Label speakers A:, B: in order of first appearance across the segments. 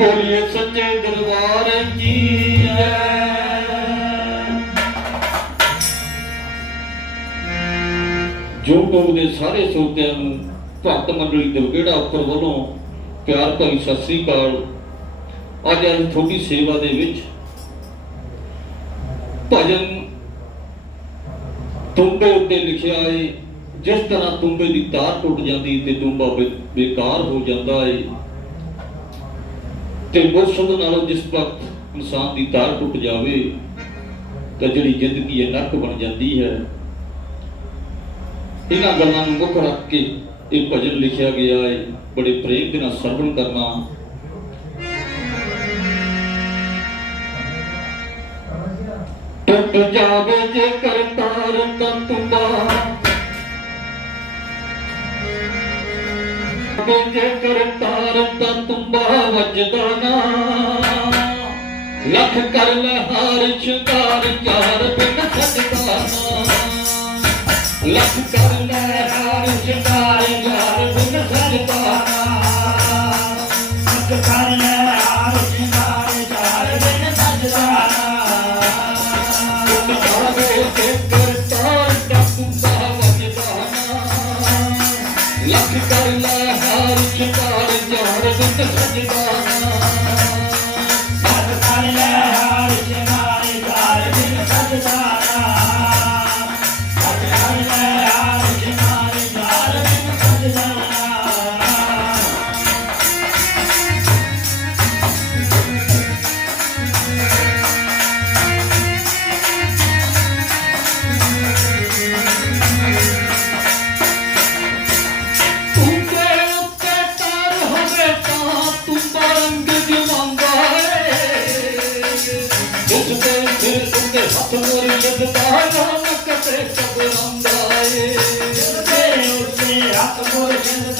A: ਬੋਲੀਏ ਸੱਚੇ ਦਰਬਾਰ ਕੀ ਜੈ YouTube ਦੇ ਸਾਰੇ ਸਰੋਤਿਆਂ ਨੂੰ, ਭਗਤ ਮੰਡਲੀ ਦਵਗੇੜਾ ਉੱਪਰ ਵੱਲੋਂ ਪਿਆਰ ਭਰੀ ਸਤਿ ਸ੍ਰੀ ਅਕਾਲ। ਅੱਜ ਅੱਜ ਛੋਟੀ ਸੇਵਾ ਦੇ ਵਿੱਚ ਭਜਨ ਤੁੰਬੇ ਉੱਤੇ ਲਿਖਿਆ ਹੈ ਜਿਸ ਤਰ੍ਹਾਂ ਤੁੰਬੇ ਦੀ ਤਾਰ ਟੁੱਟ ਜਾਂਦੀ ਤੇ ਤੁੰਬਾ ਬੇਕਾਰ ਹੋ ਜਾਂਦਾ ਹੈ ਤੇ ਮੁਰਸ਼ਦ ਨਾਲੋਂ ਜਿਸ ਵਕਤ ਇਨਸਾਨ ਦੀ ਤਾਰ ਟੁੱਟ ਜਾਵੇ ਤਾਂ ਜਿਹੜੀ ਜ਼ਿੰਦਗੀ ਹੈ ਨਰਕ ਬਣ ਜਾਂਦੀ ਹੈ। ਇਹਨਾਂ ਗੱਲਾਂ ਨੂੰ ਮੁੱਖ ਰੱਖ ਕੇ ਇਹ ਭਜਨ ਲਿਖਿਆ ਗਿਆ ਹੈ। ਬੜੇ ਪ੍ਰੇਮ ਦੇ ਨਾਲ ਸਰਵਣ ਕਰਨਾ। ਟੁੱਟ ਜਾਵੇ ਜੇ ਕਰ ਜੇ ਕਰ ਤਾਰ ਤਾਂ ਤੁੰਬਾ ਵੱਜਦਾ ਨਾ ਲੱਖ ਕਰ ਲੈ ਹਾਰ ਸ਼ਿੰਗਾਰ ਚਾਰ ਬਿਨ ਛੱਡਦਾ ਨਾ ਲੱਖ ਕਰ ਲੈ ਹਾਰ ਸ਼ਿੰਗਾਰ
B: ਲੱਖ ਕਰ ਲੈ ਹਾਰ ਸ਼ਿੰਗਾਰ ਚਾਰ
A: ਬਿਨ ਛੱਡਦਾ ਉੱਤੇ ਹੱਥ ਮੋਰ ਜਗਦਾ ਨਾਨਕ ਤੇ ਕਬਰਾਂਦਾ ਏ
B: ਤੇ ਉੱਤੇ ਹੱਥ ਮੋਰ ਜਿੰਦਾ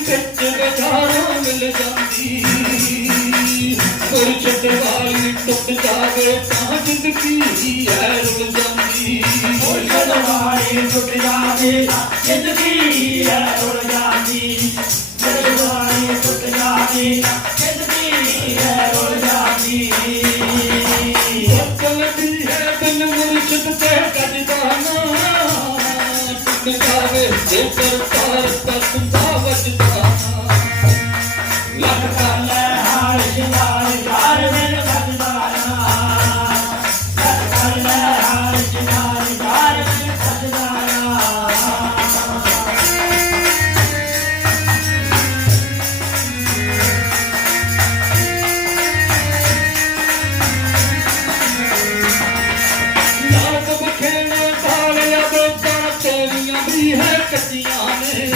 A: ਵਿੱਚ ਬਜ਼ਾਰੋਂ ਮਿਲ ਜਾਂਦੀ ਮੁਰਸ਼ਦ ਵਾਲੀ ਟੁੱਟ ਜਾਵੇ ਤਾਂ ਜ਼ਿੰਦਗੀ ਹੈ ਰੁਲ ਜਾਂਦੀ
B: ਮੁਰਸ਼ਦ ਵਾਲੀ ਟੁੱਟ ਜਾਵੇ ਜ਼ਿੰਦਗੀ ਹੈ ਰੁੜ ਜਾਂਦੀ ਮੁਰਸ਼ਦ ਵਾਲੀ ਟੁੱਟ ਜਾਵੇ ਜ਼ਿੰਦਗੀ ਹੈ ਰੁੜ ਜਾਂਦੀ
A: ਚੱਲਦੀ ਹੈ ਦਿਲ ਮੁਰਸ਼ਦ ਤੇ ਗੱਜਦਾ ਨਾ ਟੁੱਟ ਜਾਵੇ ਜੇ ਕਰਤਾਰ ਹਰਕਤੀਆਂ ਨੇ।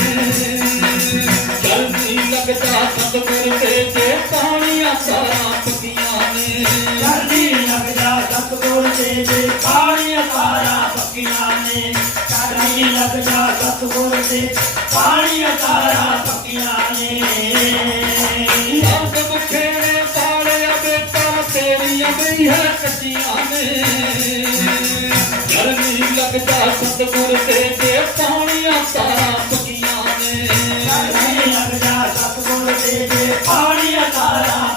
B: ਜਲਦੀ ਲੱਗਦਾ ਸਤਗੁਰ
A: ਤੇ ਜੇ ਪਾਣੀਆਂ ਸਾਰਾ ਪੱਕੀਆਂ ਨੇ।
B: ਜਲਦੀ ਲੱਗਦਾ ਸਤਗੁਰ ਤੇ ਜੇ ਪਾਣੀਆਂ ਸਾਰਾ ਪੱਕੀਆਂ ਨੇ। ਜਲਦੀ ਲੱਗਦਾ ਸਤਗੁਰ ਤੇ ਪਾਣੀਆਂ ਸਾਰਾ ਪੱਕੀਆਂ ਨੇ।
A: ਸਭ ਬਖੇਰੇ ਸਾਲੇ ਅਬੇ ਤਾਂ ਤੇਰੀਆਂ ਵੀ ਹਰਕਤੀਆਂ ਨੇ। ਲੱਗਦਾ ਸਤਗੁਰ ਤੇ ਜੇ ਪਾਣੀਆਂ ਤਾਰਾਂ ਪਕੀਆਂ ਨੇ
B: ਲੱਗਦਾ
A: ਸਤਗੁਰ
B: ਤੇ ਜੇ ਪਾਣੀਆਂ ਤਾਰਾਂ